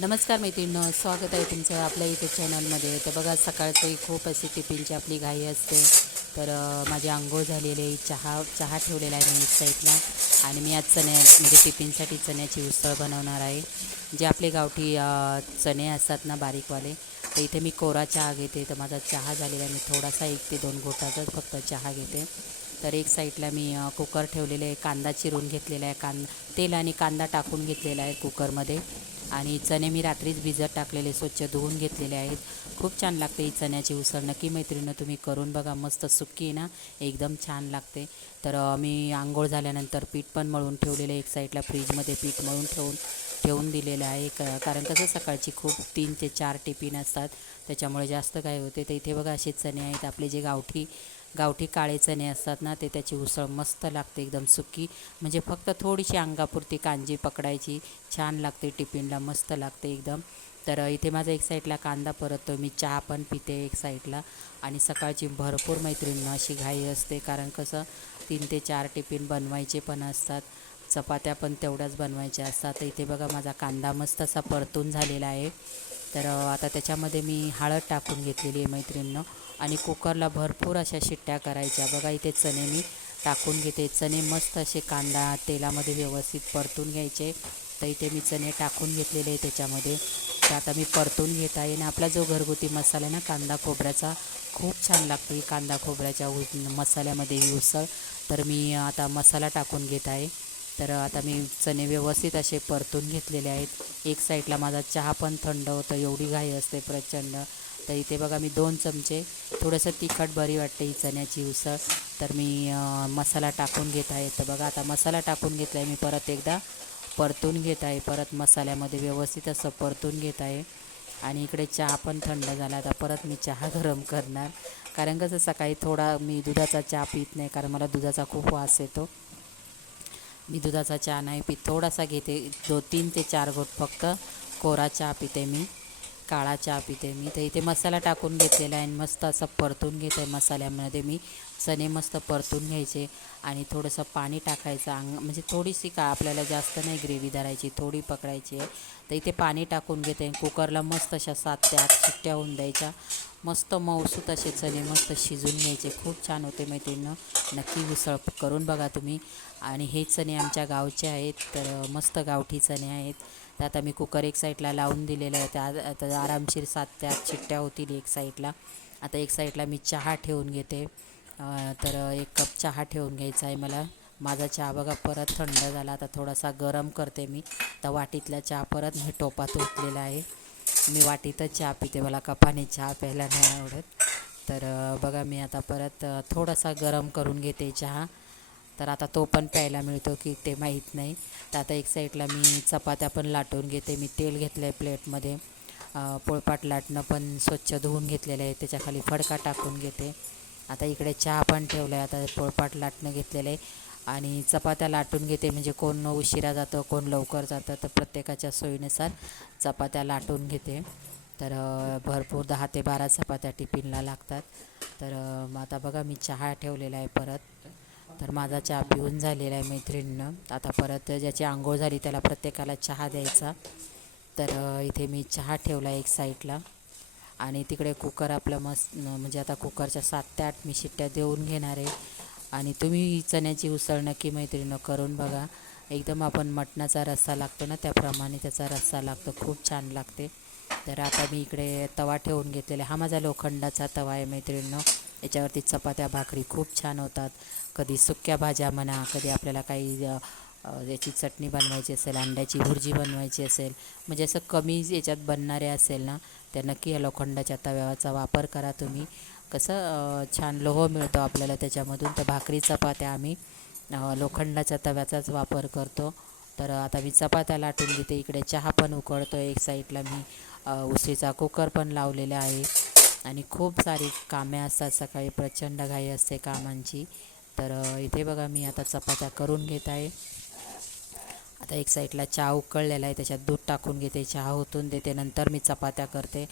नमस्कार मैत्रिणींनो स्वागत आहे तुमचं आपल्या इथे चॅनलमध्ये तर बघा सकाळची खूप अशी टिफिनची आपली घाई असते. तर माझी आंघोळ झालेली चहा चहा ठेवलेला आहे मी एक साईडला. आणि मी आज चण्या म्हणजे टिफिनसाठी चण्याची उसळ बनवणार आहे. जे आपले गावठी चणे असतात ना बारीकवाले तर इथे मी कोरा चहा घेते. तर माझा चहा झालेला आहे. मी थोडासा एक ते दोन घोटाचाच फक्त चहा घेते. तर एक साईडला मी कुकर ठेवलेले आहे. कांदा चिरून घेतलेला आहे. कांद तेल आणि कांदा टाकून घेतलेला आहे कुकरमध्ये. आणि चणे मी रात्रीच भिजत टाकलेले स्वच्छ धुवून घेतलेले आहेत. खूप छान लागते ही चण्याची उसळ. नक्की मैत्रिणीनं तुम्ही करून बघा. मस्त सुक्की आहे ना? एकदम छान लागते. तर मी आंघोळ झाल्यानंतर पीठ पण मळून ठेवलेलं एक साईडला फ्रीजमध्ये पीठ मळून ठेवून ठेवून दिलेलं आहे. क कारण कसं सकाळची खूप तीन ते चार टिफिन असतात. त्याच्यामुळे जास्त काय होते. तर इथे बघा असे चणे आहेत. आपले जे गावठी गावठी काळे चणे असतात ना ते त्याची उसळ मस्त लागते एकदम सुकी. म्हणजे फक्त थोडीशी अंगापुरती कांजी पकडायची छान लागते टिफिनला मस्त लागते एकदम. तर इथे माझा एक साईडला कांदा परततो मी चहा पण पिते एक साईडला. आणि सकाळची भरपूर मैत्रिणींना अशी घाई असते कारण कसं तीन ते चार टिफिन बनवायचे पण असतात. चपात्या पण तेवढ्याच बनवायच्या असतात. तर इथे बघा माझा कांदा मस्त असा परतून झालेला आहे. तर आता त्याच्यामध्ये मी हळद टाकून घेतलेली आहे मैत्रिणीनं. आणि कुकरला भरपूर अशा शिट्ट्या करायच्या. बघा इथे चणे मी टाकून घेते. चणे मस्त असे कांदा तेलामध्ये व्यवस्थित परतून घ्यायचे. तर इथे मी चणे टाकून घेतलेले आहे त्याच्यामध्ये. तर आता मी परतून घेत आहे. आणि आपला जो घरगुती मसाला आहे ना कांदा खोबऱ्याचा खूप छान लागतो ही कांदा खोबऱ्याच्या उ मसाल्यामध्ये ही उसळ. तर मी आता मसाला टाकून घेत आहे. तर आता मी चणे व्यवस्थित असे परतून घेतलेले आहेत. एक साईडला माझा चहा पण थंड होतं. एवढी घाई असते प्रचंड. तर इथे बघा मी दोन चमचे थोडंसं तिखट बरी वाटते ही चण्याची उसळ. तर मी मसाला टाकून घेत आहे. तर बघा आता मसाला टाकून घेतला आहे मी परत एकदा. परतून घेत आहे. परत मसाल्यामध्ये व्यवस्थित असं परतून घेत आहे. आणि इकडे चहा पण थंड झाला. आता परत मी चहा गरम करणार. कारण कसं सकाळी थोडा मी दुधाचा चहा पित नाही कारण मला दुधाचा खूप वास येतो. मी दुधाचा चहा नाही पित. थोडासा घेते. दो तीन ते चार घोट फक्त कोरा चहा पिते मी. काळा चहा पिते मी. तर इथे मसाला टाकून घेतलेला आहे आणि मस्त असं परतून घेते मसाल्यामध्ये मी. चणे मस्त परतून घ्यायचे आणि थोडंसं पाणी टाकायचं. अंग म्हणजे थोडीशी का आपल्याला जास्त नाही ग्रेव्ही धरायची थोडी पकडायची आहे. तर इथे पाणी टाकून घेते कुकरला मस्त अशा सात ते आठ शिट्ट्या होऊन द्यायच्या. मस्त मऊसूत असे चणे मस्त शिजून घ्यायचे. खूप छान होते मैत्रिणीनं. नक्की उसळ करून बघा तुम्ही. आणि हे चणे आमच्या गावचे आहेत. तर मस्त गावठी चणे आहेत. तर आता मी कुकर एक साईडला लावून दिलेलं आहे. त्या आता आरामशीर सात त्या चिट्ट्या होतील एक साईडला आता एक साईडला मी चहा ठेवून घेते. तर एक कप चहा ठेवून घ्यायचा आहे मला. माझा चहा बघा परत थंड झाला. आता थोडासा गरम करते मी. तर वाटीतला चहा परत मी टोपात ओतलेला आहे. मी वाटीतच चहा पिते. मला कपाने चहा प्यायला नाही आवडत. तर बघा मी आता परत थोडासा गरम करून घेते चहा. तर आता तो पण प्यायला मिळतो की ते माहीत नाही. तर आता एक साईडला मी चपात्या पण लाटून घेते. मी तेल घेतलं आहे प्लेटमध्ये पोळपाट लाटणं पण स्वच्छ धुवून घेतलेलं आहे. त्याच्याखाली फडका टाकून घेते. आता इकडे चहा पण ठेवला आहे आता पोळपाट लाटणं घेतलेलं आहे. आणि चपात्या लाटून घेते म्हणजे कोण उशिरा जातं कोण लवकर जातं तर प्रत्येकाच्या सोयीनुसार चपात्या लाटून घेते. तर भरपूर दहा ते बारा चपात्या टिफिनला लागतात. तर मग आता बघा मी चहा ठेवलेला आहे परत. तर माझा चहा पिऊन झालेला आहे मैत्रिणीनं. आता परत ज्याची आंघोळ झाली त्याला प्रत्येकाला चहा द्यायचा. तर इथे मी चहा ठेवला एक साईडला. आणि तिकडे कुकर आपलं मस्त म्हणजे आता कुकरच्या सात ते आठ मी शिट्ट्या देऊन घेणार आहे. आणि तुम्ही चण्याची उसळ नक्की मैत्रिणीनं करून बघा. एकदम आपण मटणाचा रस्सा लागतो ना त्याप्रमाणे त्याचा रस्सा लागतो. खूप छान लागते. तर आता मी इकडे तवा ठेवून घेतलेला हा माझा लोखंडाचा तवा आहे मैत्रिणीनं. याच्यावरती चपात्या भाकरी खूप छान होतात. कधी सुक्या भाज्या म्हणा कधी आपल्याला काही याची चटणी बनवायची असेल अंड्याची भुर्जी बनवायची असेल म्हणजे असं कमी याच्यात बनणारे असेल ना तर नक्की या लोखंडाच्या तव्याचा वापर करा तुम्ही. कसं छान लोह मिळतो आपल्याला त्याच्यामधून तर भाकरी चपात्या आम्ही लोखंडाच्या तव्याचाच वापर करतो. तर आता मी चपात्या लाटून घेते. इकडे चहा पण उकळतो एक साईडला मी उसळीचा कुकर पण लावलेला आहे. आणि खूप सारी कामे असतात सकाळी प्रचंड घाई असते कामांची. तर इथे बघा मी आता चपात्या करून घेत आहे. आता एक साईडला चहा उकळलेला आहे त्याच्यात दूध टाकून घेते चहा ओतून देते नंतर मी चपात्या करते.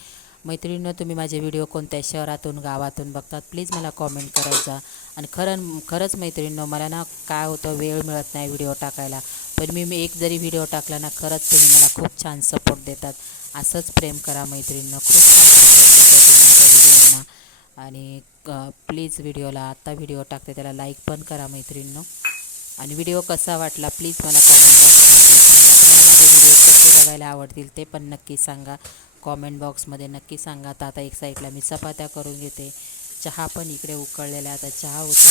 मैत्रिणीनं तुम्ही माझे व्हिडिओ कोणत्या शहरातून गावातून बघतात प्लीज मला कॉमेंट करत जा. आणि खरं खरंच मैत्रिणीनं मला ना काय होतं वेळ मिळत नाही व्हिडिओ टाकायला. पण मी मी एक जरी व्हिडिओ टाकला ना खरंच तुम्ही मला खूप छान सपोर्ट देतात. असंच प्रेम करा मैत्रिणीनं खूप छान सपोर्ट देतात तुम्ही माझ्या व्हिडिओंना आणि प्लीज व्हिडिओला आत्ता व्हिडिओ टाकते त्याला लाईक पण करा मैत्रिणीनं. आणि व्हिडिओ कसा वाटला प्लीज मला कमेंट बॉक्समध्ये सांगा. तुम्हाला माझे व्हिडिओ कसे बघायला आवडतील ते पण नक्की सांगा. कॉमेंट बॉक्समध्ये नक्की सांगा. तर आता एक साईडला मी चपात्या करून घेते. चहा पण इकडे उकळलेला आहे. आता चहा होतो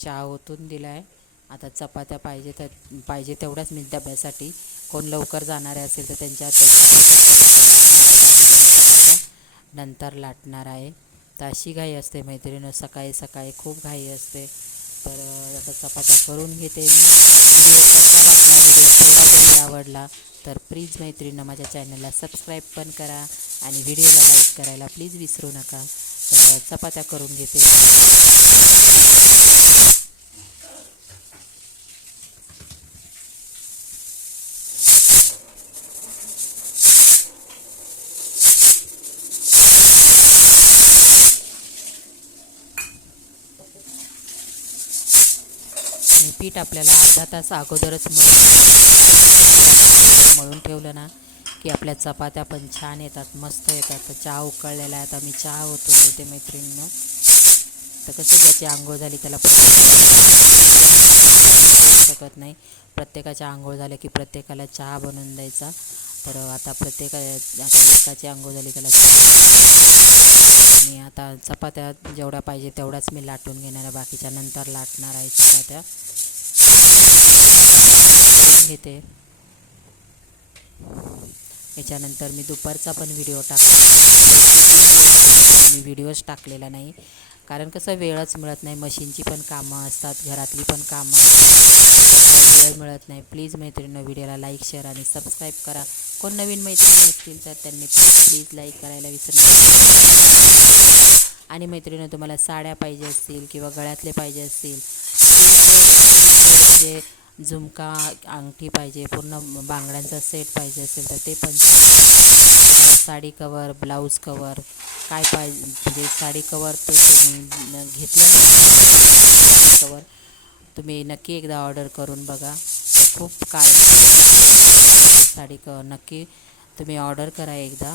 चहा ओतून दिला आहे आता चपात्या पाहिजे तर पाहिजे तेवढ्याच मी डब्यासाठी. कोण लवकर जाणारे असेल तर त्यांच्या चपात्या नंतर लाटणार आहे. तर अशी घाई असते मैत्रिणं सकाळी सकाळी खूप घाई असते. तर आता चपात्या करून घेते मी. आणि कसा वाटला? व्हिडिओ थोडा जरी आवडला? तर प्लीज मैत्रिणीनं माझ्या चॅनलला सबस्क्राईब पण करा आणि व्हिडिओला लाईक करायला प्लीज विसरू नका. तर चपात्या करून घेते पीठ आपल्याला अर्धा तास अगोदरच मळून मळून ठेवलं ना की आपल्या चपात्या पण छान येतात मस्त येतात. तर चहा उकळलेला आहे आता मी चहा होतो देते मैत्रिणीनं. तर कसं ज्याची आंघोळ झाली त्याला शकत नाही. प्रत्येकाच्या आंघोळ झाल्या की प्रत्येकाला चहा बनवून द्यायचा. तर आता प्रत्येका आता एकाची आंघोळ झाली त्याला चहा आणि आता चपात्या जेवढ्या पाहिजे तेवढ्याच मी लाटून घेणार आहे. बाकीच्या नंतर लाटणार आहे चपात्या. घेते. याच्यानंतर मी दुपारचा पण व्हिडिओ टाकला मी व्हिडिओज टाकलेला नाही. कारण कसं वेळच मिळत नाही. मशीनची पण कामं असतात. घरातली पण कामं असतात. वेळ मिळत नाही. प्लीज मैत्रिणीनं व्हिडिओला लाईक शेअर आणि सबस्क्राईब करा. कोण नवीन मैत्रिणी असतील तर त्यांनी प्लीज प्लीज लाईक करायला विसरू नका. आणि मैत्रिणी तुम्हाला साड्या पाहिजे असतील किंवा गळ्यातले पाहिजे असतील म्हणजे झुमका अंगठी पाहिजे पूर्ण बांगड्यांचा सेट पाहिजे असेल तर ते पण साडी कवर ब्लाऊज कवर काय पाहिजे म्हणजे साडी कवर ते तुम्ही घेतलं कवर तुम्ही नक्की एकदा ऑर्डर करून बघा. तर खूप काय साडी क नक्की तुम्ही ऑर्डर करा एकदा.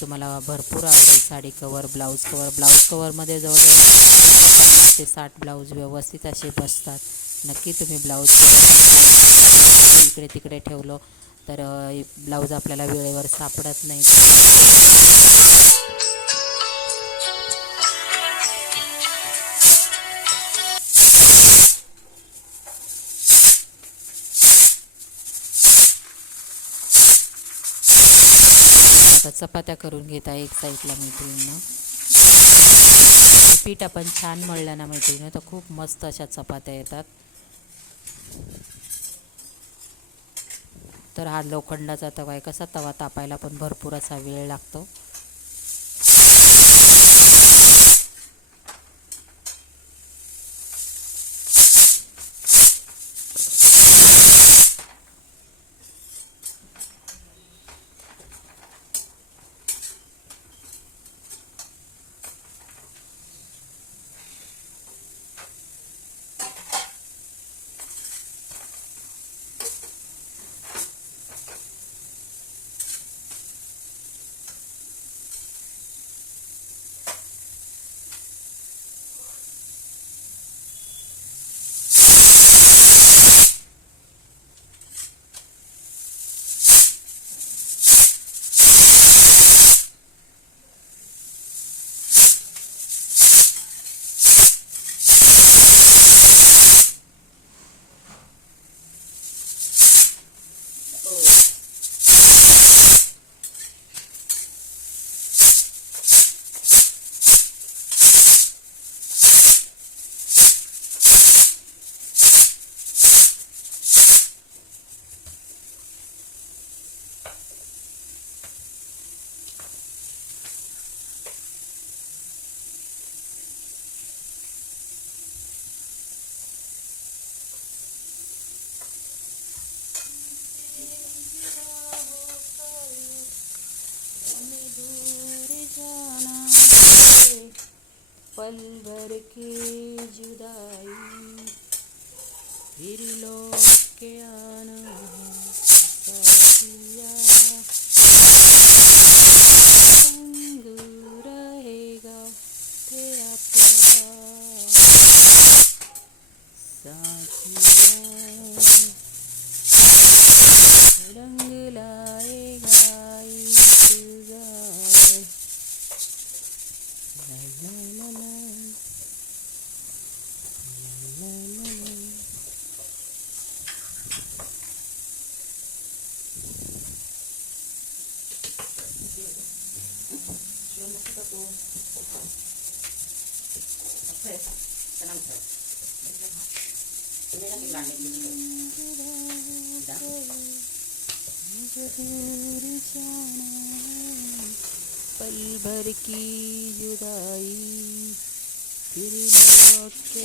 तुम्हाला भरपूर आवडेल sari cover blouse cover blouse कवरमध्ये जवळजवळ पन्नास ते साठ ब्लाऊज व्यवस्थित असे बसतात. नक्की तुम्ही ब्लाऊज इकडे तिकडे ठेवलं तर ब्लाऊज आपल्याला वेळेवर सापडत नाही. आता चपात्या करून घेत आहे एक साईडला मैत्रिणीनं. पीठ आपण छान मळलं ना मैत्रिणीनं तर खूप मस्त अशा चपात्या येतात. तर हा लोखंडाचा तवा आहे. कसा तवा तापायला पण भरपूर असा वेळ लागतो. पल भर की जुदाई। फिर लौट के आना है मुझे दूर पल भर की जुदाई फिर लौट के